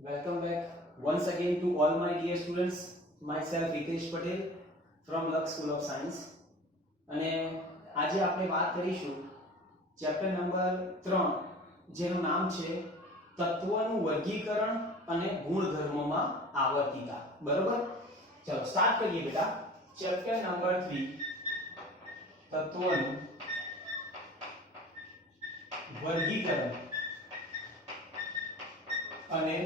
Welcome back once again to all my dear students. Myself Ritesh Patel from Lux School of Science. અને આજે આપણે વાત કરીશું chapter number 3 જેનું નામ છે તત્વોનું વર્ગીકરણ અને ગુણધર્મોમાં આવર્તિતા. બરોબર? ચલો સ્ટાર્ટ કરીએ બેટા. ચેપ્ટર નંબર 3 તત્વોનું વર્ગીકરણ અને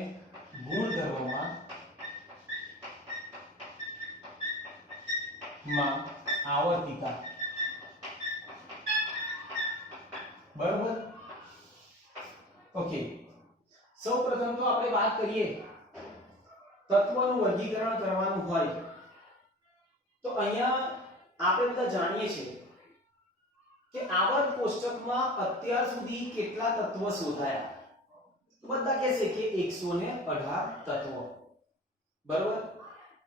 ગુણધર્મોમાં આવર્તિતા. બરોબર? ઓકે, સૌપ્રથમ તો આપણે વાત કરીએ તત્વનું વર્ગીકરણ કરવાનું હોય તો અહીંયા આપણે બધા જાણીએ છીએ કે આવર્ત કોષ્ટકમાં અત્યાર સુધી કેટલા તત્વો શોધાયા. બધા કહેશે કે 118 તત્વો. બરોબર?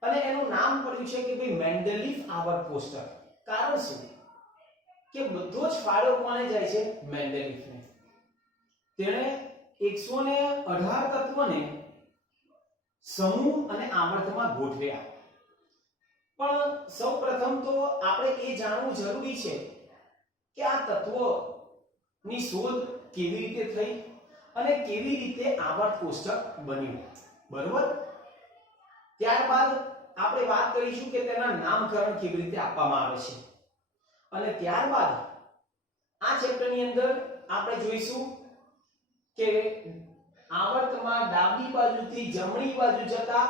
અને એનું નામ પડ્યું છે કે ભાઈ મેન્ડેલીફ આવર્ત કોષ્ટક. કારણ શું? કે બધો જ ફાળો કોને જાય છે? મેન્ડેલીફને. તેણે 118 તત્વોને સમૂહ અને આવર્તમાં ગોઠવ્યા. પણ સૌપ્રથમ તો આપણે એ જાણવું જરૂરી છે કે આ તત્વોની શોધ કેવી રીતે થઈ અને કેવી રીતે આવર્ત કોષ્ટક બન્યું. બરોબર? ત્યારબાદ આપણે વાત કરીશું કે તેના નામકરણ કેવી રીતે આપવામાં આવે છે. અને ત્યારબાદ આ ચેપ્ટરની અંદર આપણે જોઈશું કે આવર્તમાં ડાબી બાજુથી જમણી બાજુ જતા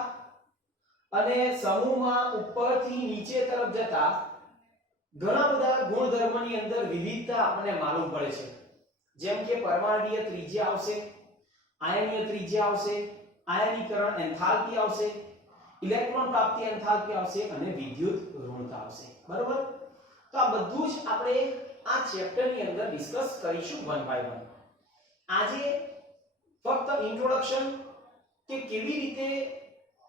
અને સમૂહમાં ઉપરથી નીચે તરફ જતા ઘણા બધા ગુણધર્મની અંદર વિવિધતા આપણને માલુમ પડે છે. જેમ કે પરમાણ્વીય ત્રિજ્યા આવશે, આયનીય ત્રિજ્યા આવશે, આયનીકરણ એન્થાલ્પી આવશે, ઇલેક્ટ્રોન પ્રાપ્તિ એન્થાલ્પી આવશે અને વિદ્યુત ઋણતા આવશે. બરોબર? તો આ બધું જ આપણે આ ચેપ્ટરની અંદર ડિસ્કસ કરીશું વન બાય વન. આજે ફક્ત ઇન્ટ્રોડક્શન કે કેવી રીતે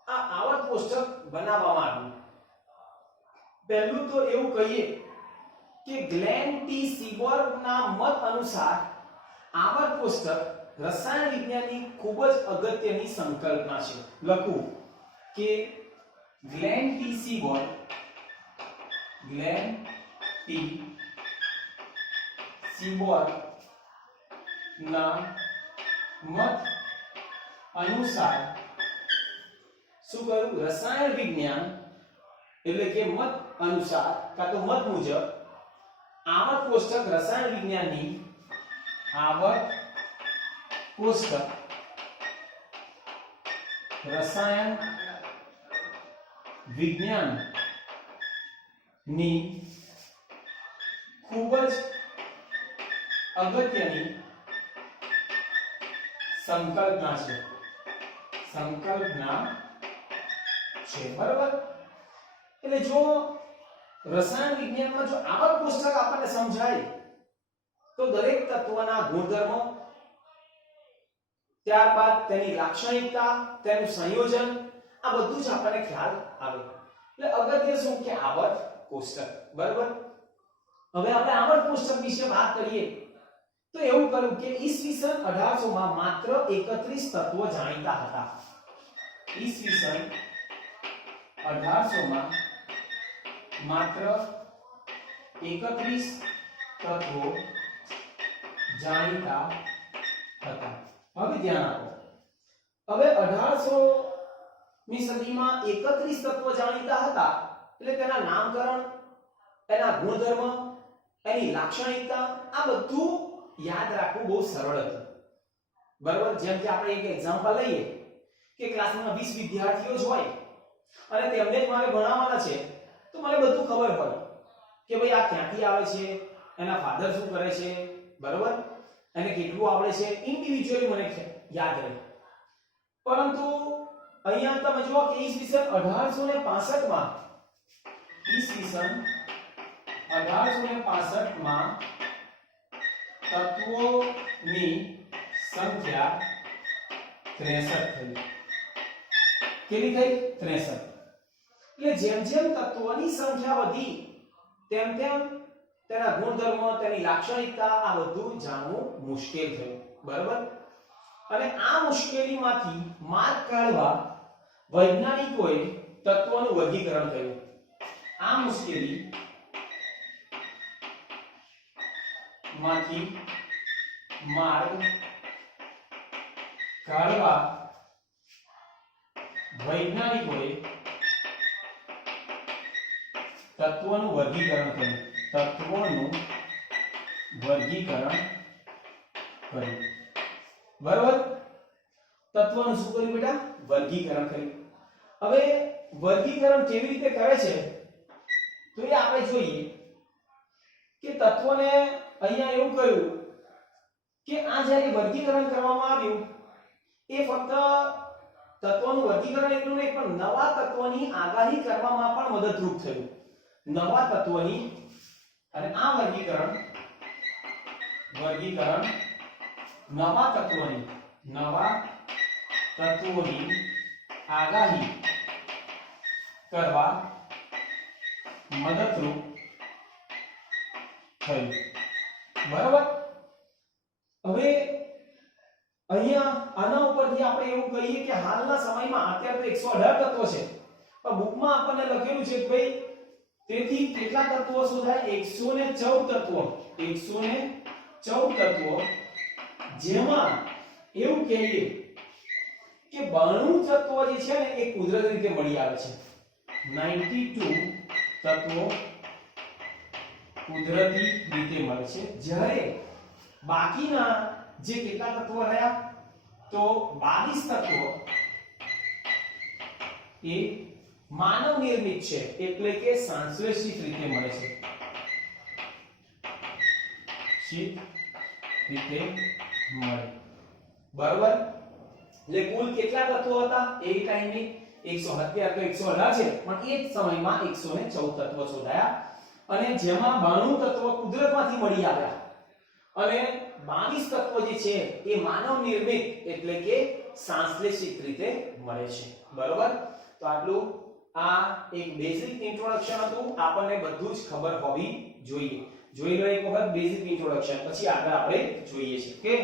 આ આવર્ત કોષ્ટક બનાવવામાં આવ્યું. પહેલું તો એવું કહીએ કે ગ્લેન ટી સીબર્ગના મત અનુસાર આવર્ત કોષ્ટક રસાયણ વિજ્ઞાનની ખૂબ જ અગત્યની સંકલ્પના છે. લખું કે ગ્લેન ટી સીબર્ગ ના મત અનુસાર શું કહ્યું? રસાયણ વિજ્ઞાન એટલે કે મત અનુસાર કાં તો મત મુજબ આવર્ત કોષ્ટક રસાયણ વિજ્ઞાનની આવર્ત કોષ્ટક રસાયણ વિજ્ઞાનની ખૂબ જ અગત્યની સંકલ્પના છે. બરાબર? એટલે જો રસાયણ વિજ્ઞાનમાં જો આવર્ત કોષ્ટક આપણને સમજાય તો દરેક તત્વના ગુણધર્મો, ત્યારબાદ તેની લાક્ષણિકતા, તેનું સંયોજન, આ બધું જ આપણને ખ્યાલ આવે. એટલે અગત્ય શું કે આવર્ત કોષ્ટક. બરાબર? હવે આપણે આવર્ત કોષ્ટક વિશે વાત કરીએ તો એવું કહ્યું કે ઈસવીસન 1800 માં માત્ર 31 તત્વો જાણીતા હતા. ઈસવીસન 1800 માં માત્ર 31 તત્વો જાણીતા હતા. હવે ધ્યાન આપો. હવે 1800 ની સદીમાં 31 તત્વો જાણીતા હતા એટલે તેના નામકરણ, એના ગુણધર્મ, એની લાક્ષણિકતા આ બધું યાદ રાખવું બહુ સરળ હતું. બરાબર? જેમ કે આપણે એક એક્ઝામ્પલ લઈએ કે ક્લાસમાં 20 વિદ્યાર્થીઓ જ હોય અને તેમને જ મારે ભણાવવાના છે તો મને બધું ખબર હોય કે ભાઈ આ ક્યાંથી આવે છે, એના ફાધર શું કરે છે, બરાબર, એને કેટલું આવડે છે, ઇન્ડિવિડ્યુઅલી મને યાદ રહે. પરંતુ અહીંયા તમે જુઓ કે ઈસવીસન 1865 માં તત્વોની સંખ્યા 63 થઈ. કેટલી થઈ? 63. એટલે જેમ જેમ તત્વોની સંખ્યા વધી તેમ તેમ તેના ગુણધર્મો, તેની લાક્ષણિકતા આ બધું જાણવું મુશ્કેલ થયું. બરાબર? અને આ મુશ્કેલીમાંથી માર્ગ કાઢવા વૈજ્ઞાનિકોએ તત્વોનું વર્ગીકરણ કર્યું. આ મુશ્કેલી માંથી માર્ગ કાઢવા વૈજ્ઞાનિકોએ તત્વોનું વર્ગીકરણ કર્યું. બરાબર? તત્વોનું શું કર્યું બેટા? વર્ગીકરણ કર્યું. હવે વર્ગીકરણ કેવી રીતે કરે છે તો એ આપણે જોઈએ કે તત્વોને અહીંયા એવું કહ્યું કે આ જ્યારે વર્ગીકરણ કરવામાં આવ્યું એ ફક્ત તત્વોનું વર્ગીકરણ એટલું નહીં પણ નવા તત્વોની આગાહી કરવામાં પણ મદદરૂપ થયું. નવા તત્વોની અને આ વર્ગીકરણ નવા તત્વોની આગાહી કરવા મદદરૂપ થયું. બરાબર? હવે અહીંયા આના ઉપરથી આપણે એવું કહીએ કે હાલના સમયમાં અત્યારે તો 118 તત્વો છે પણ બુકમાં આપણને લખેલું છે કે ભાઈ તેથી કેટલા તત્વો શોધાય? 114 તત્વો. 114 તત્વો જેમાં એવું કહીએ કે 92 તત્વો જે છે ને એ કુદરતી રીતે મળી આવે છે. 92 તત્વો કુદરતી રીતે મળે છે જ્યારે બાકીના જે કેટલા તત્વો રહ્યા તો 22 તત્વો એ માનવ નિર્મિત છે એટલે કે સંશ્લેષિત રીતે મળે છે. બરાબર? એટલે કુલ કેટલા તત્વો હતા એ ટાઈમે? 117 તો 118 છે પણ એ જ સમયમાં 114 તત્વો શોધાયા અને જેમાં 92 તત્વો કુદરતમાંથી મળી આવ્યા અને 22 તત્વો જે છે એ માનવ નિર્મિત એટલે કે સંશ્લેષિત રીતે મળે છે. બરોબર? તો આટલું આ એક બેઝિક ઇન્ટ્રોડક્શન હતું. આપણને બધું જ ખબર હોવી જોઈએ. જોઈ લો એક વખત બેઝિક ઇન્ટ્રોડક્શન, પછી આગળ આપણે જોઈએ છે. ઓકે?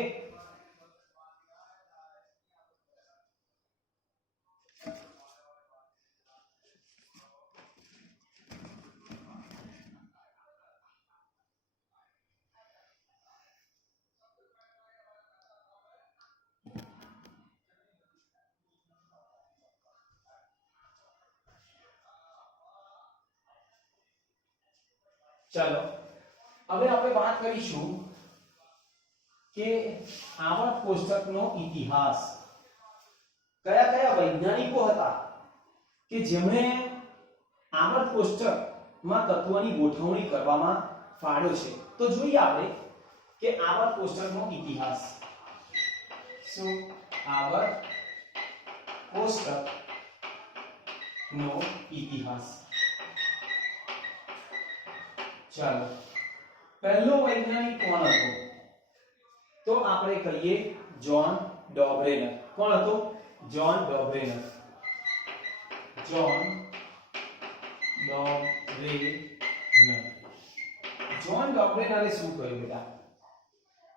ચાલો હવે આપણે વાત કરીશું કે આવર્ત કોષ્ટકનો ઇતિહાસ. કયા કયા વૈજ્ઞાનિકો હતા કે જેમણે આવર્ત કોષ્ટકમાં તત્વોની ગોઠવણી કરવામાં ફાળો છે? તો જોઈએ આપણે કે આવર્ત કોષ્ટકનો ઇતિહાસ. શું આવર્ત કોષ્ટકનો ઇતિહાસ? ચાલો પહેલો વૈજ્ઞાનિક કોણ હતો? તો આપણે કહીએ જ્હોન ડોબ્રેનર. કોણ હતો? જ્હોન ડોબ્રેનર. જ્હોન ડોબ્રેનરે શું કહ્યું બેટા?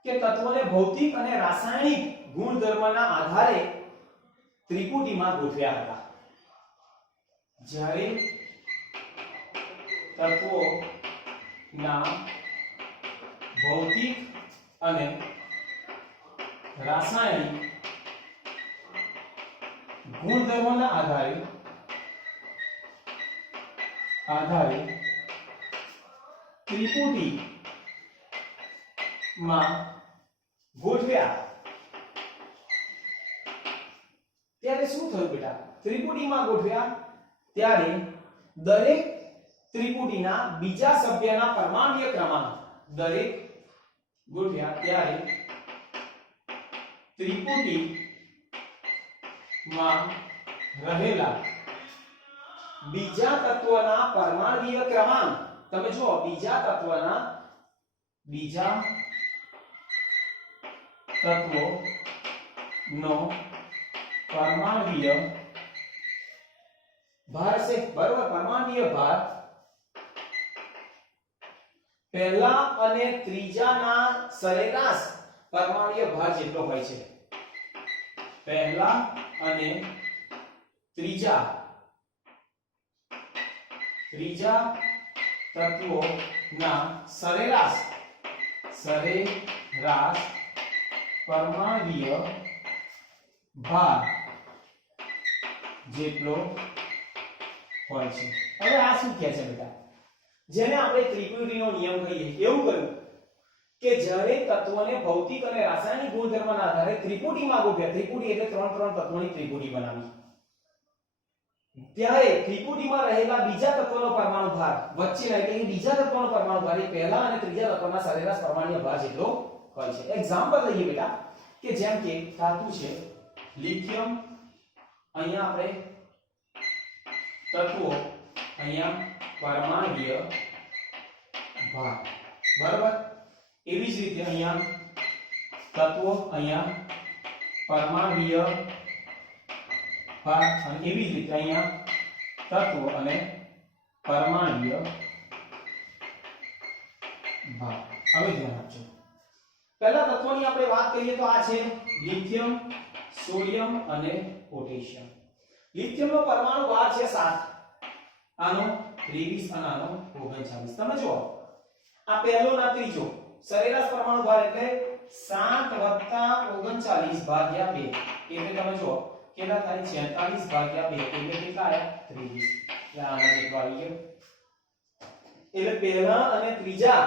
કે તત્વોને ભૌતિક અને રાસાયણિક ગુણધર્મના આધારે ત્રિપુટીમાં ગોઠવ્યા હતા. જ્યારે તત્વો ના ભૌતિક અને રાસાયણિક ગુણધર્મોના આધારે ત્રિપુટીમાં ગોઠવ્યા ત્યારે શું થયું બેટા? ત્રિપુટીમાં ગોઠવ્યા ત્યારે દરેક ત્રિપુટીના બીજા સભ્યના પરમાણ્વીય ક્રમાંક ત્રિપુટીમાં રહેલા બીજા તત્વના પરમાણ્વીય ક્રમાંક, તમે જુઓ બીજા તત્વનો પરમાણ્વીય ભાર છે. બરાબર? પરમાણ્વીય ભાર પહેલા અને ત્રીજાના સરેરાશ પરમાણ્વીય ભાર જેટલો હોય છે. પહેલા અને ત્રીજા તત્વોના સરેરાશ પરમાણ્વીય ભાર જેટલો હોય છે. હવે આ શું કહે છે બેટા, જેને આપણે ત્રિપુટીનો નિયમ કહીએ, એવું કહ્યું કે જ્યારે તત્વોને ભૌતિક અને રાસાયણિક ગુણધર્મના આધારે ત્રિપુટીમાં ગોઠવ્યા, ત્રિપુટી એટલે ત્રણ તત્વોની ત્રિપુટી બનાવી, ત્યારે ત્રિપુટીમાં રહેલા બીજા તત્વનો પરમાણુ ભાર વચ્ચેના એટલે કે બીજા તત્વનો પરમાણુ ભાર એ પહેલા અને ત્રીજા તત્વના સરેરાશ પરમાણ્વીય ભાર જેટલો હોય છે. એક્ઝામ્પલ લઈએ બેટા, કે જેમ કે ધાતુ છે લિથિયમ, અહીંયા આપણે તત્વો, અહીંયા પરમાણ્વીય ભાર, બરાબર. એવી જ રીતે અહીંયા તત્વો, અહીંયા પરમાણ્વીય ભાર, અને એવી જ રીતે અહીંયા તત્વો અને પરમાણ્વીય ભાર. હવે ધ્યાન આપજો, પહેલા તત્વોની આપણે વાત કરીએ તો આ છે લિથિયમ, સોડિયમ અને પોટેશિયમ. લિથિયમનો પરમાણુ ભાર છે 7, આનો 23 અને આનો 39. તમે જુઓ આ પહેલો ના ત્રીજો સરેરાશ પરમાણુ ભાર એટલે 7 + 39 ભાગ્યા 2 એટલે તમે જુઓ કેટલા થાય, 46 ભાગ્યા 2 એટલે કેટલા આયા 23. આના જેટલો આવી ગયો. એટલે પહેલા અને ત્રીજા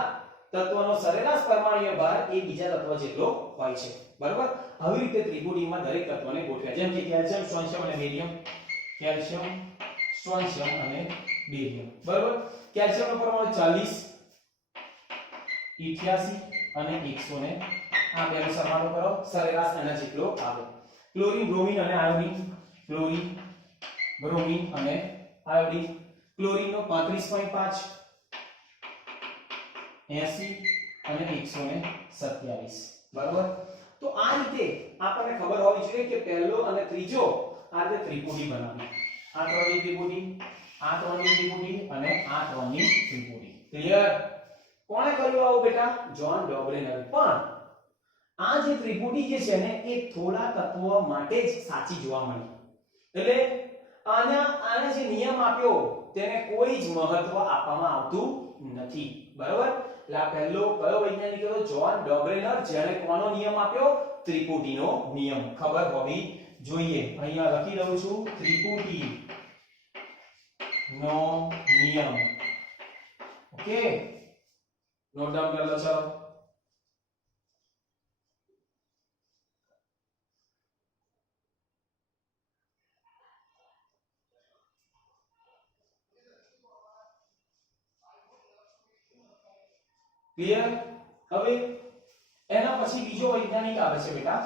તત્વનો સરેરાશ પરમાણ્વીય ભાર એ બીજા તત્વ જેટલો હોય છે, બરાબર. આવી રીતે ત્રિપુટીમાં દરેક તત્વને ગોઠવ્યા, જેમ કે કેલ્શિયમ, સ્ટ્રોન્શિયમ અને બેરિયમ, કેલ્શિયમ, સ્ટ્રોન્શિયમ અને બેરિયમ, બરાબર. કેલ્શિયમનો પરમાણુ 40, 88 અને 100 ને આ બેનો સરવાળો કરો, સરેરાશ એના જેટલો આવે. ક્લોરીન, બ્રોમિન અને આયોડીન, ક્લોરીન, બ્રોમિન અને આયોડીન. ક્લોરીનનો 35.5, 80 અને 127, બરાબર. તો આ રીતે આપણને ખબર હોવી જોઈએ કે પહેલો અને ત્રીજો આ રીતે ત્રિપુટી બનાવી, આ ત્રણની ત્રિપુટી, આ ત્રણની ત્રિપુટી અને આ ત્રણની ત્રિપુટી. ક્લિયર? કોણે કર્યું આવું બેટા? જ્હોન ડોબરેનરે. પણ આ જે ત્રિપુટી જે છે ને એ થોડા તત્વો માટે જ સાચી જોવા મળી, એટલે આને જે નિયમ આપ્યો તેને કોઈ જ મહત્વ આપવામાં આવતું નથી, બરાબર. એટલે આ પહેલો કયો વૈજ્ઞાનિક હતો? જ્હોન ડોબરેનર, જેણે કોનો નિયમ આપ્યો? ત્રિપુટીનો નિયમ. ખબર હોવી જોઈએ. અહીંયા લખી દઉં છું ત્રિપુટી નો નિયમ. ઓકે, નોટ ડાઉન કરી લો. ચાલો ક્લિયર? હવે એના પછી બીજો વૈજ્ઞાનિક આવે છે બેટા,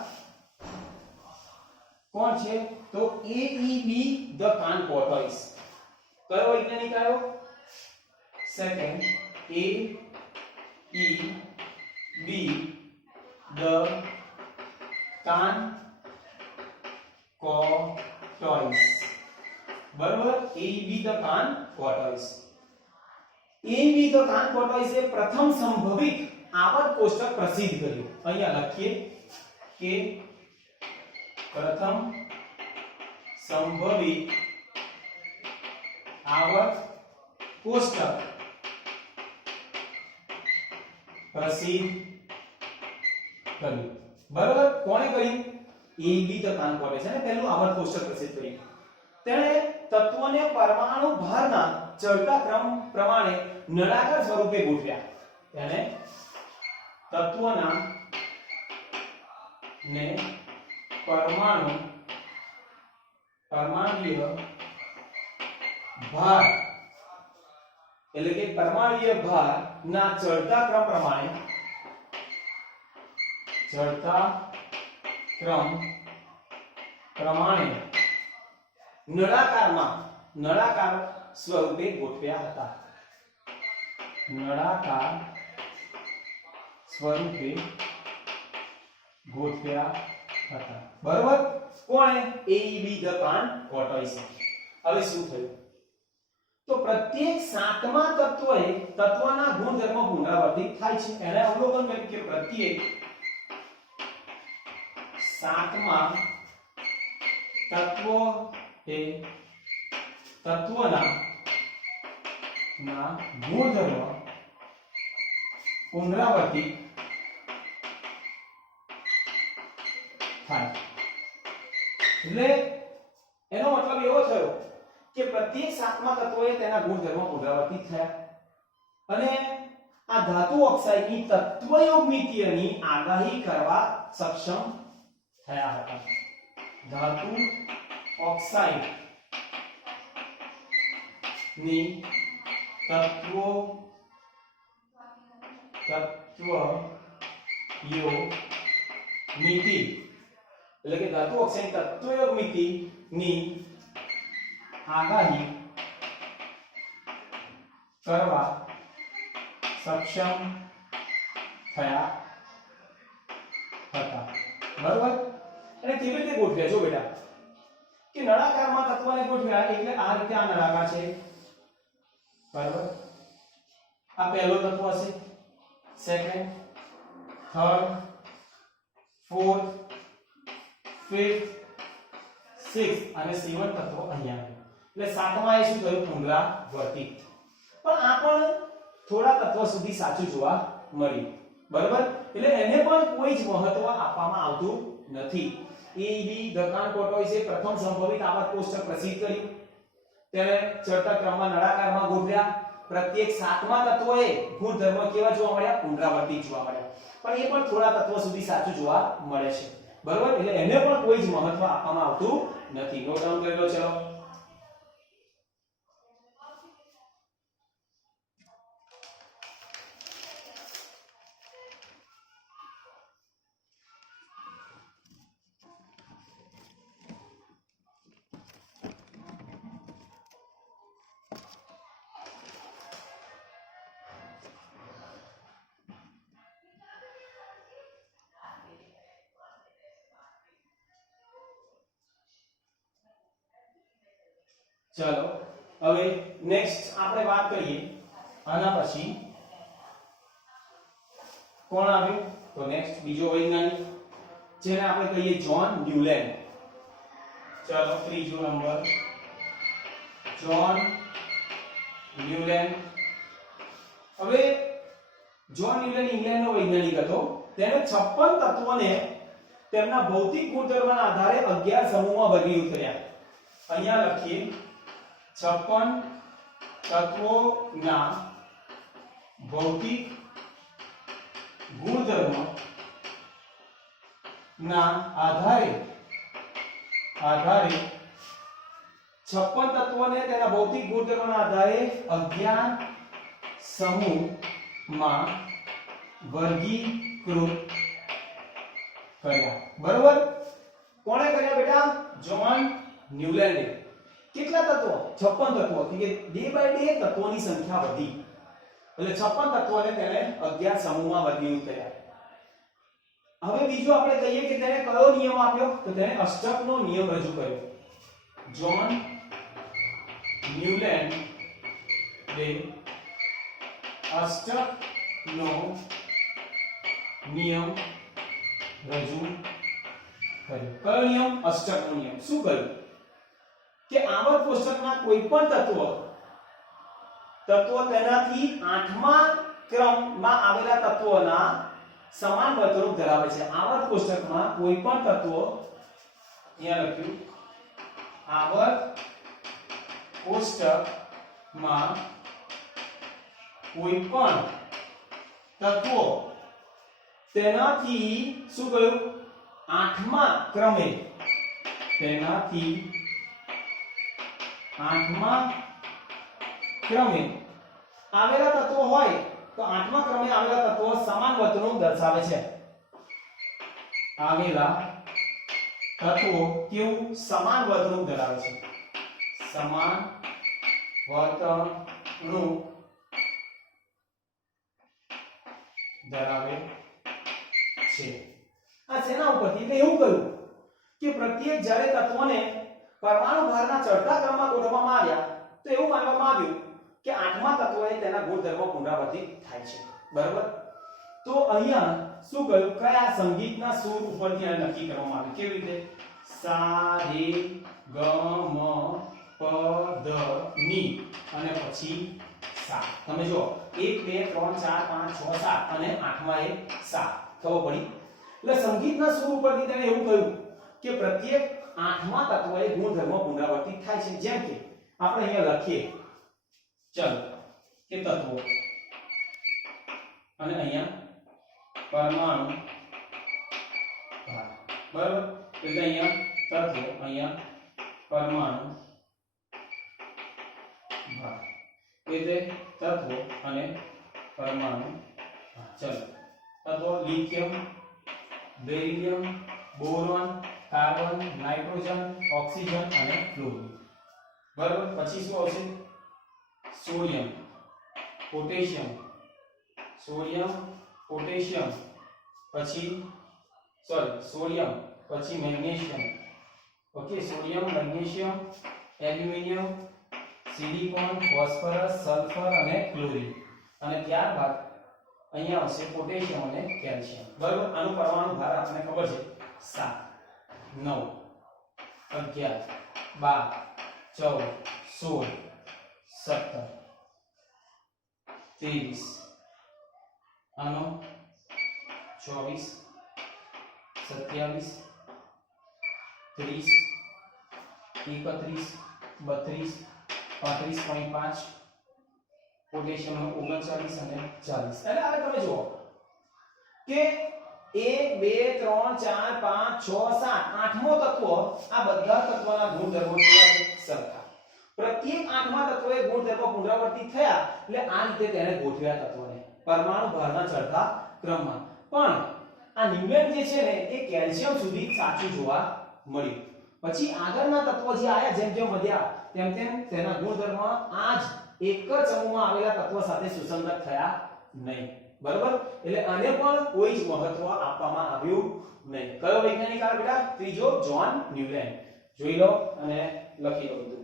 કોણ છે? તો AEB ધ કાન-ટોર્ટોઇસ. કયો વૈજ્ઞાનિક આવ્યો? સેકન્ડ AEB ધ કાન-ટોર્ટોઇસ, બરાબર. AEB ધ કાન-ટોર્ટોઇસ. AEB ધ કાન-ટોર્ટોઇસ એ પ્રથમ સંભવિત આવર્ત કોષ્ટક પ્રસિદ્ધ કર્યું. અહીંયા લખીએ કે પ્રથમ સંભવિત આવર્ત કોષ્ટક પ્રસિદ્ધ કર્યું, બરાબર. કોણે કર્યું? AEB ધ કાન-ટોર્ટોઇસ છે ને પહેલું આવર્ત કોષ્ટક પ્રસિદ્ધ કર્યું. તેણે તત્વોને પરમાણુ ભારના ચડતા ક્રમ પ્રમાણે નળાકાર સ્વરૂપે ગોઠવ્યા. તેને તત્વોના ને પરમાણ્વીય ભાર એટલે કે પરમાણ્વીય ભાર ના ચડતા ક્રમ પ્રમાણે નળાકાર સ્વરૂપે ગોઠવ્યા હતા. નળાકાર સ્વરૂપે ગોઠવ્યા હતા, બરાબર. કોણે? AEB ધ કાન-ટોર્ટોઇસ. હવે શું થયું? તો પ્રત્યેક સાતમા તત્વના ગુણધર્મો પુનરાવર્તિત થાય છે. એને અવલોકન કર્યું કે પ્રત્યેક સાતમા તત્વો એ તત્વના ગુણધર્મ પુનરાવર્તિત થાય. એટલે એનો મતલબ એવો થયો કે પ્રત્યેક સાતમા તત્વોએ તેના ગુણધર્મો પુનરાવર્તિત થયા અને આ ધાતુ ઓક્સાઇડની તત્વયોગમિતિયની આગાહી કરવા સક્ષમ થયા હતા. ધાતુ ઓક્સાઇડ ની તત્વયોગમિતિ એટલે કે ધાતુ ઓક્સાઇડ તત્વયોગમિતિ ની આગાહી કરવા સક્ષમ થયા હતા. બરોબર. અને કેવી રીતે ગોઠવ્યા જો બેટા કે નળાકારમાં તત્વને ગોઠવ્યા એટલે આ રીતે આ નળાકાર છે. બરોબર. આ પહેલો તત્વ હશે, second, third, fourth, fifth, sixth અને સેવન્થ તત્વ અહીંયા આવ્યું. એટલે સાતમા એ શું થયું? પુનરાવર્તિત. પણ આ પણ થોડા તત્વ સુધી સાચું જોવા મળ્યું. બરોબર. એટલે એને પણ કોઈ જ મહત્વ આપવામાં આવતું નથી. એબી દકાન કોટોઇસે પ્રથમ સંભવિત આવર્ત કોષ્ટક પ્રસિદ્ધ કર્યું. ત્યારે ચડતા ક્રમમાં નળાકારમાં ગોઠવ્યા. પ્રત્યેક સાતમા તત્વોએ ગુણધર્મ કેવા જોવા મળ્યા? પુનરાવર્તિત જોવા મળ્યા. પણ એ પણ થોડા તત્વ સુધી સાચું જોવા મળે છે. બરોબર. એટલે એને પણ કોઈ જ મહત્વ આપવામાં આવતું નથી. નોટ ડાઉન કરી લો. ચલો ચલો હવે નેક્સ્ટ આપણે વાત કરીએ આના પછી કોણ આવ્યું? તો નેક્સ્ટ બીજો વૈજ્ઞાનિક જેને આપણે કહીએ જ્હોન ન્યુલેન્ડ. ચલો ત્રીજો નંબર જ્હોન ન્યુલેન્ડ. હવે જ્હોન ન્યુલેન્ડ ઇંગ્લેન્ડનો વૈજ્ઞાનિક હતો. તેણે 56 તત્વોને તેમના ભૌતિક ગુણધર્મના આધારે 11 સમૂહમાં વર્ગીકૃત કર્યા. અહીંયા લખીએ 56 તત્વોના ભૌતિક ગુણધર્મ ના આધારે 56 તત્વોને તેના ભૌતિક ગુણધર્મના આધારે 11 સમૂહમાં વર્ગીકૃત કર્યા. બરોબર. કોણે કર્યા બેટા? જ્હોન ન્યુલેન્ડે. કેટલા તત્વો? 56 તત્વો. કે ડે બાય ડે તત્વોની સંખ્યા વધી એટલે 56 તત્વોને તેને 11 સમૂહમાં વર્ગીકૃત કર્યા. હવે બીજું આપણે કહીએ કે તેને કયો નિયમ આપ્યો? તો તેને અષ્ટકનો નિયમ રજૂ કર્યો. જ્હોન ન્યુલેન્ડ એ અષ્ટકનો નિયમ રજૂ કર્યો. કયો નિયમ? અષ્ટકનો નિયમ. શું કર્યું કે આવર્ત કોષ્ટકના કોઈ પણ તત્વ તેનાથી 8મા ક્રમમાં આવેલા તત્વોના સમાન વર્તણૂક ધરાવે છે. આવર્ત કોષ્ટકમાં કોઈ પણ તત્વ, અહીંયા લખ્યું આવર્ત કોષ્ટકમાં કોઈ પણ તત્વો તેનાથી શું કહ્યું? 8મા ક્રમે તેનાથી 8મા ક્રમે આવેલા તત્વો હોય તો 8મા ક્રમે આવેલા તત્વો સમાન વર્તણૂક દર્શાવે છે. આવેલા તત્વો કેવું? સમાન વર્તણૂક ધરાવે છે. સમાન વર્તણૂક ધરાવે છે. આ શેના ઉપરથી? એટલે એવું કહ્યું કે પ્રત્યેક જ્યારે તત્વોને પરમાણુ ભારના ચડતા ક્રમમાં ગોઠવવામાં આવ્યા તો એવું માનવામાં આવ્યું કે 8મા તત્વોએ તેના ગુણધર્મો પુનરાવર્તિત થાય છે. બરાબર. તો અહીંયા શું કહ્યું? કયા સંગીતના સૂર ઉપરથી આ નક્કી કરવામાં આવ્યું? કેવી રીતે? સા રે ગ મ પ ધ ની અને પછી સા. તમે જો 1 2 3 4 5 6 7 અને 8માં એ સા. ખબર પડી? એટલે સંગીતના સુર ઉપરથી તેને એવું કહ્યું કે પ્રત્યેક 8મા તત્વએ ગુણધર્મ પુનરાવર્તિત થાય છે. જેમ કે આપણે અહીંયા લખીએ ચલ કે તત્વો અને અહીંયા પરમાણુ ભાર. બરાબર? એટલે અહીંયા તત્વો, અહીંયા પરમાણુ ભાર. એટલે તત્વો અને પરમાણુ ભાર. ચલો તત્વો lithium, beryllium, boron, carbon, nitrogen, oxygen અને ફ્લોરિન. બરાબર? પછી શું આવશે? સોડિયમ, પોટેશિયમ, પછી સોડિયમ, પછી magnesium. Okay, sodium, magnesium, aluminium, silicon, phosphorus, sulphur અને ક્લોરીન. અને ત્યારબાદ અહીંયા આવશે પોટેશિયમ અને કેલ્શિયમ. બરાબર? આનો પરમાણુ ભાર આપણને ખબર છે 7 9 11 12 14 16 17 23 આનો 24 27 30 31 32 35.5 પોટેશિયમ 39 અને 40. એટલે હવે તમે જુઓ કે 1 2 3 4 5 6 7 આઠમો તત્વ, આ બધા તત્વના ગુણધર્મો કેવા છે? સરખા. પ્રત્યેક 8મા તત્વએ ગુણધર્મો પુનરાવર્તિત થયા એટલે આ રીતે તેને ગોઠવ્યા તત્વોને પરમાણુ ભારના ચડતા ક્રમમાં. પણ આ ન્યુલેન્ડ જે છે ને એ કેલ્શિયમ સુધી સાચું જોવા મળ્યું. પછી આગળના તત્વો જે આયા જેમ જેમ વધ્યા તેમ તેમ તેના ગુણધર્મ આ જ એક જ સમૂહમાં આવેલા તત્વ સાથે સુસંગત થયા નહીં. બરાબર? એટલે આને પણ કોઈ જ મહત્વ આપવામાં આવ્યું નહીં. કયો વૈજ્ઞાનિક આ બેટા? ત્રીજો, જ્હોન ન્યુલેન્ડ. જોઈ લો અને લખી લો બધું.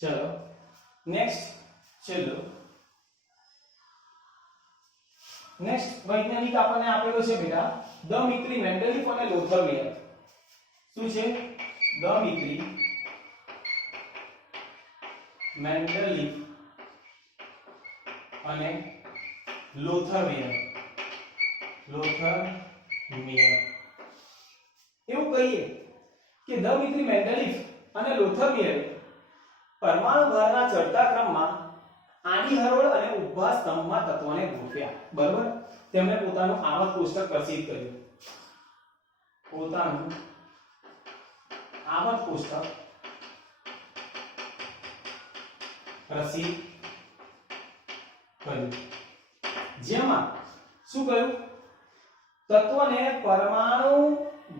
ચલો નેક્સ્ટ ચલો નેક્સ્ટ વૈજ્ઞાનિક આપણને આપેલો છે બેટા દમિત્રી મેન્ડેલિફ અને લોથર મેયર. શું છે? દમિત્રી મેન્ડેલિફ અને લોથર મેયર. એવું કહીએ કે દમિત્રી મેન્ડેલિફ અને લોથર મેયર પરમાણુ ભારના ચડતા ક્રમમાં આડી હરોળ અને ઊભા સ્તંભમાં તત્વોને ગોઠવ્યા. બરાબર? તેમણે પોતાનું આવર્ત કોષ્ટક પ્રસિદ્ધ કર્યું. પોતાનું આવર્ત કોષ્ટક પ્રસિદ્ધ કર્યું. જેમાં શું કહ્યું? તત્વને પરમાણુ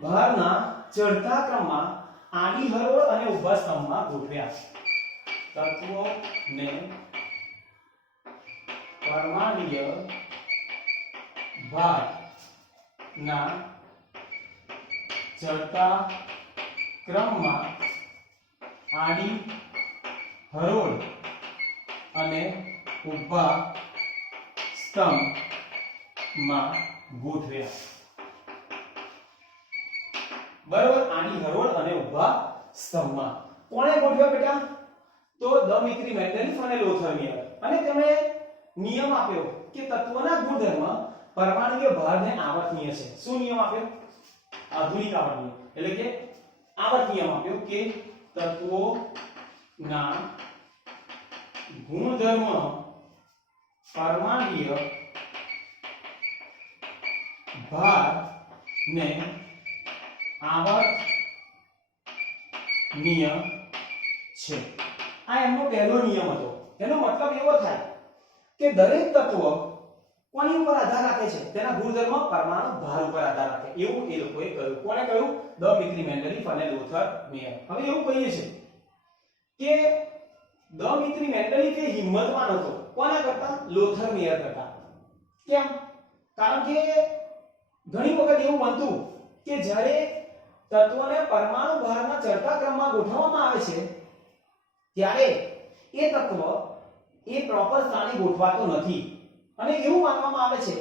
ભારના ચડતા ક્રમમાં આડી હરોળ અને ઊભા સ્તંભમાં ગોઠવ્યા. તત્વોને પરમાણ્વીય ભારના ચડતા ક્રમમાં આડી હરોળ અને ઊભા સ્તંભમાં ગોઠવ્યા. બરાબર? આડી હરોળ અને ઊભા સ્તંભમાં કોણે ગોઠવ્યા બેટા? તો દમિત્રી મેન્ડેલિફ અને લોથર મેયર. અને તેમણે નિયમ આપ્યો કે તત્વના ગુણધર્મ પરમાણુય ભારને આવર્તનીય છે. શું નિયમ આપ્યો? આધુનિક આવર્ત નિયમ. એટલે કે આવર્ત નિયમ આપ્યો કે તત્વોના ગુણધર્મ પરમાણુય ભારને આવર્તનીય છે. આ એમનો પહેલો નિયમ હતો. એનો મતલબ એવો થાય કે દરેક તત્વ કોની ઉપર આધાર રાખે છે? તેના ગુણધર્મ પરમાણુ ભાર ઉપર આધાર રાખે. એવું એ લોકોએ કહ્યું. કોણે કહ્યું? દમિત્રી મેન્ડેલિફ અને લોથર મેયર. હવે એવું કહીએ છે કે દમિત્રી મેન્ડેલિફ એ હિંમતવાન હતો. કોના કરતા? લોથર મેયર કરતા. કેમ? કારણ કે ઘણી વખત એવું બનતું કે જ્યારે તત્વોને પરમાણુ ભારના ચડતા ક્રમમાં ગોઠવવામાં આવે છે ત્યારે એ તત્વ એ પ્રોપર સ્થાને ગોઠવાતો નથી અને એવું માનવામાં આવે છે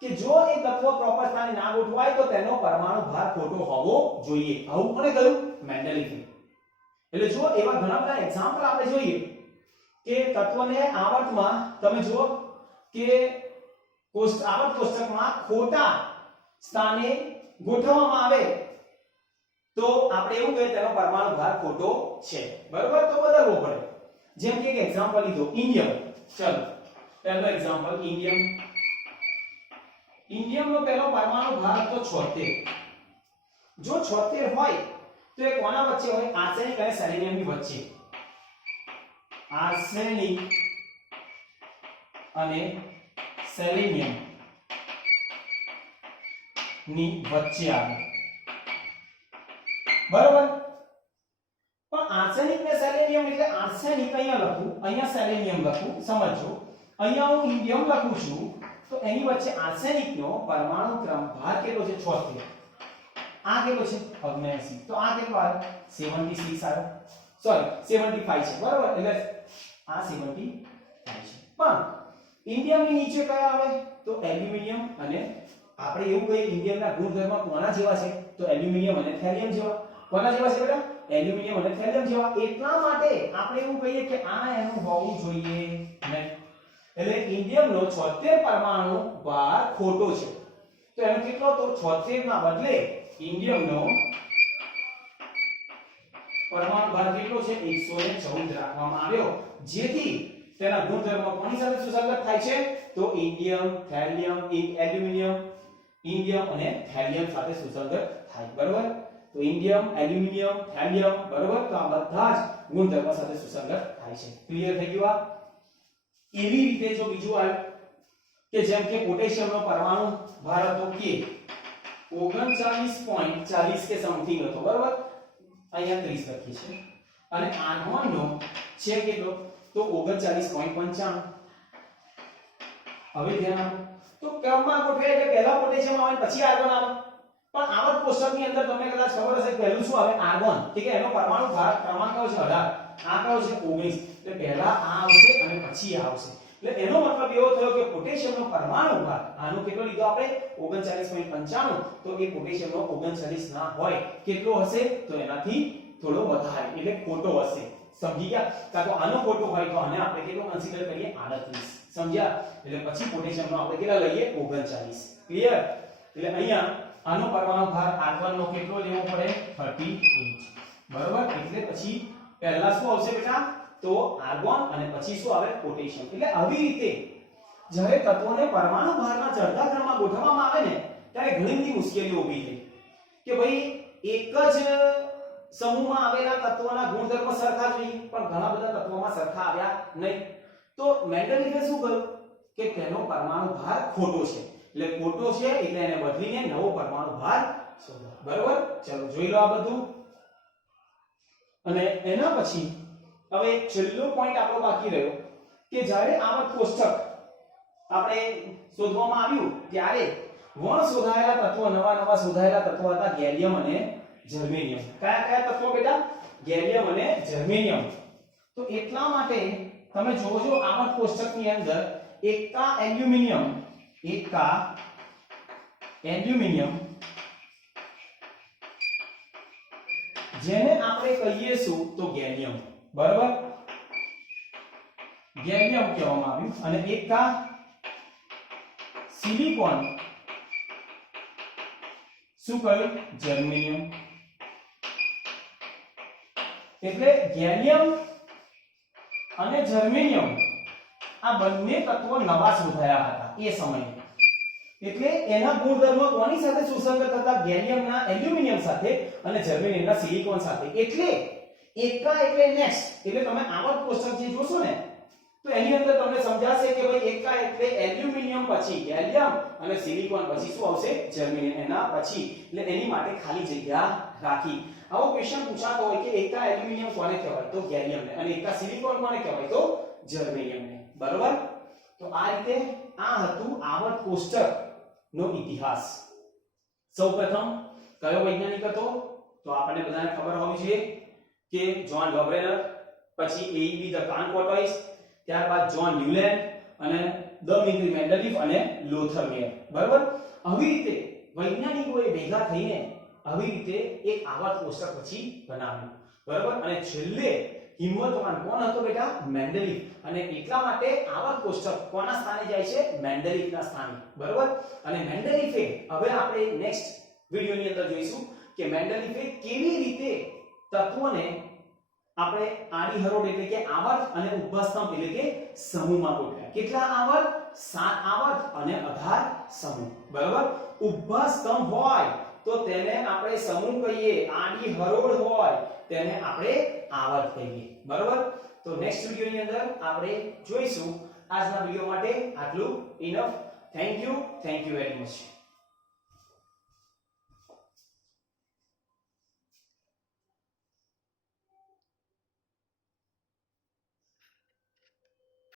કે જો એ તત્વ પ્રોપર સ્થાને ના ગોઠવાય તો તેનો પરમાણુ ભાર ખોટો હોવો જોઈએ. આવું કોણે કહ્યું? મેન્ડેલિફે. એટલે જો એવા ઘણા બધા એક્ઝામ્પલ આપણે જોઈએ કે તત્વને આવર્તમાં તમે જુઓ કે આવર્ત કોષ્ટકમાં ખોટા સ્થાને ગોઠવવામાં આવે તો આપણે એવું કહીએ તેનો પરમાણુ ભાર ખોટો છે. બરાબર? તો બદલવો પડે. જેમ કે એક એક્ઝામ્પલ લીધો ઇન્ડિયમ. ચલો પહેલો એક્ઝામ્પલ ઇન્ડિયમ. ઇન્ડિયમનો પહેલો પરમાણુ ભાર હતો 76. જો 76 હોય તો એ કોના વચ્ચે હોય? આર્સેનિક અને સેલેનિયમની વચ્ચે. આર્સેનિક અને સેલેનિયમ ની વચ્ચે આવે. બરોબર? પણ આર્સેનિક ને સેલેનિયમ એટલે આર્સેનિક અહીંયા લખું, અહીંયા સેલેનિયમ લખું, સમજો. અહીંયા હું ઇન્ડિયમ લખું છું તો એની વચ્ચે આર્સેનિકનો પરમાણુ ક્રમ ભાર કેટલો છે? 76. આ કેટલો છે? 79. તો આ કેટલો આવે? 76 આવે. સોરી 75 છે. બરોબર? એટલે આ 75 છે. પણ ઇન્ડિયમની નીચે કયા આવે? તો એલ્યુમિનિયમ અને આપણે એવું કહીએ ઇન્ડિયમના ગુણધર્મ કોના જેવા છે? તો એલ્યુમિનિયમ અને થેલિયમ જેવા. કોના જેવા છે બેટા? એલ્યુમિનિયમ અને થેલિયમ જેવા. એટલા માટે આપણે એવું કહીએ કે આ એનું હોવું જોઈએ નહીં. એટલે ઇન્ડિયમનો 76 પરમાણુ ભાર ખોટો છે. તો એનો કેટલો? તો 76 ના બદલે ઇન્ડિયમનો પરમાણુ ભાર કેટલો છે? 114 રાખવામાં આવ્યો, જેથી તેના ગુણધર્મ કોની સાથે સુસંગત થાય છે? તો ઇન્ડિયમ, થેલિયમ, એલ્યુમિનિયમ, ઇન્ડિયમ અને થેલિયમ સાથે સુસંગત થાય. બરોબર? તો ઇન્ડિયમ, એલ્યુમિનિયમ, થેલિયમ, બરોબર? તો આ બધા જ ગુણધર્મ સાથે સુસંગત થાય છે. ક્લિયર થઈ ગયું? આ એવી રીતે જો બીજું આવ્યું કે જેમ કે પોટેશિયમનો પરમાણુ ભાર હતો કે 39.40 કે સમથિંગ હતો. બરોબર? અહીંયા 30 લખી છે અને આર્ગોનનો છે કેટલો? તો 39.95. હવે ધ્યાન આપો તો ક્રમમાં ગોઠવે એટલે પહેલા પોટેશિયમ આવે પછી આર્ગોન આવે. પણ આવર્ત કોષ્ટકની અંદર તમને કદાચ ખબર હશે પહેલું શું આવે? આર્ગોન. ઠીક છે? એનો પરમાણુ ભાર ક્રમાંક કયો છે? 18. આ કયો છે? 19. એટલે પહેલા આ આવશે અને પછી આ આવશે. એટલે એનો મતલબ એવો થયો કે પોટેશિયમનો પરમાણુ ભાર આનો કેટલો લીધો આપણે? 39.95. તો એ પોટેશિયમનો 39 ના હોય. કેટલો હશે? તો એનાથી થોડો વધારે એટલે ખોટો હશે. સમજી ગયા? કાં તો આનો ખોટો હોય તો આને આપણે કેટલો કન્સિડર કરીએ? 38. સમજ્યા? એટલે પછી પોટેશિયમનો આપણે કેટલા લઈએ? 39. ક્લિયર? એટલે અહીંયા આનો પરમાણુ ભાર આર્ગોનનો કેટલો લેવો પડે? 38. બરોબર? એટલે પછી પહેલા શું આવશે બેટા? તો આર્ગોન અને પછી શું આવે? પોટેશિયમ. એટલે આવી રીતે જ્યારે તત્વોને પરમાણુ ભારના ચડતા ક્રમમાં ગોઠવવામાં આવે ને ત્યારે ઘણી બધી મુશ્કેલીઓ ઊભી થઈ કે ભાઈ એક જ સમૂહમાં આવેલા તત્વોના ગુણધર્મ સરખા જોઈએ પણ ઘણા બધા તત્વોમાં સરખા આવ્યા નહીં. તો મેન્ડેલિફે શું કર્યું કે તેનો પરમાણુ ભાર ખોટો છે. એટલે ખોટો છે એટલે એને બદલીને નવો પરમાણુ ભાર શોધો. બરોબર? ચલો જોઈ લો આ બધું. અને એના પછી હવે છેલ્લો પોઈન્ટ આપણો બાકી રહ્યો કે જ્યારે આવર્ત કોષ્ટક આપણે શોધવામાં આવ્યું ત્યારે વણ શોધાયેલા તત્વો નવા શોધાયેલા તત્વો હતા ગેલિયમ અને જર્મેનિયમ. કયા કયા તત્વો બેટા? ગેલિયમ અને જર્મેનિયમ. તો એટલા માટે તમે જોજો આવર્ત કોષ્ટકની અંદર એકા એલ્યુમિનિયમ જેને આપણે કહીએ શું? તો ગેલિયમ. બરાબર? ગેલિયમ કહેવામાં આવ્યું અને એકા સિલિકોન શું કહ્યું? જર્મેનિયમ. એટલે ગેલિયમ અને જર્મેનિયમ આ બંને તત્વો નવા શોધાયા હતા એ સમયે. એટલે એના ગુણધર્મો કોની સાથે સુસંગત હતા? ગેલિયમના એલ્યુમિનિયમ સાથે અને જર્મેનિયમના સિલિકોન સાથે. એટલે એકા એટલે નેક્સ્ટ. એટલે તમે આવર્ત કોષ્ટક જે જોશો ને તો એની અંદર તમને સમજાશે કે ભાઈ એકા એટલે એલ્યુમિનિયમ પછી ગેલિયમ અને સિલિકોન પછી શું આવશે? જર્મેનિયમ. એના પછી એટલે એની માટે ખાલી જગ્યા રાખી. આવો ક્વેશ્ચન પૂછાતો હોય કે એકા એલ્યુમિનિયમ કોને કહેવાય? તો ગેલિયમને. અને એકા સિલિકોન કોને કહેવાય? તો જર્મેનિયમને. બરોબર? તો આ રીતે આ હતું આવર્ત કોષ્ટક નો ઇતિહાસ. સૌપ્રથમ કયો વૈજ્ઞાનિક હતો? તો આપણને બધાને ખબર હોવી જોઈએ કે જ્હોન લોબ્રેનર, પછી એઈબી ધ કાન કોર્ટોઇસ, ત્યારબાદ જ્હોન ન્યુલેન્ડ અને દમિત્રી મેન્ડલીફ અને લોથર મેયર. બરાબર. આવી રીતે વૈજ્ઞાનિકોએ ભેગા થઈને આવી રીતે એક આવર્ત કોષ્ટક પછી બનાવ્યું. બરાબર. અને છેલ્લે હિંમતવાન કોણ હતો બેટા? મેન્ડલીફ. અને એટલા માટે આવર્ત કોષ્ટક કોના સ્થાને જાય છે? મેન્ડલીફના સ્થાને. બરાબર. અને મેન્ડલીફે, હવે આપણે નેક્સ્ટ વિડિયોની અંદર જોઈશું કે મેન્ડલીફે કેવી રીતે તત્વોને આપણે આડી હરોળ એટલે કે આવર્ત અને ઉભા સ્તંભ એટલે કે સમૂહમાં ગોઠવ્યા. કેટલા આવર્ત? 7 આવર્ત અને 18 સમૂહ. બરાબર. ઉભા સ્તંભ હોય તો તેને આપણે સમૂહ કહીએ, આડી હરોળ હોય તેને આપણે આવર્ત કહીએ. બરાબર. તો નેક્સ્ટ વિડિયોની અંદર આપણે જોઈશું. આજના વિડિયો માટે આટલું enough. Thank you very much.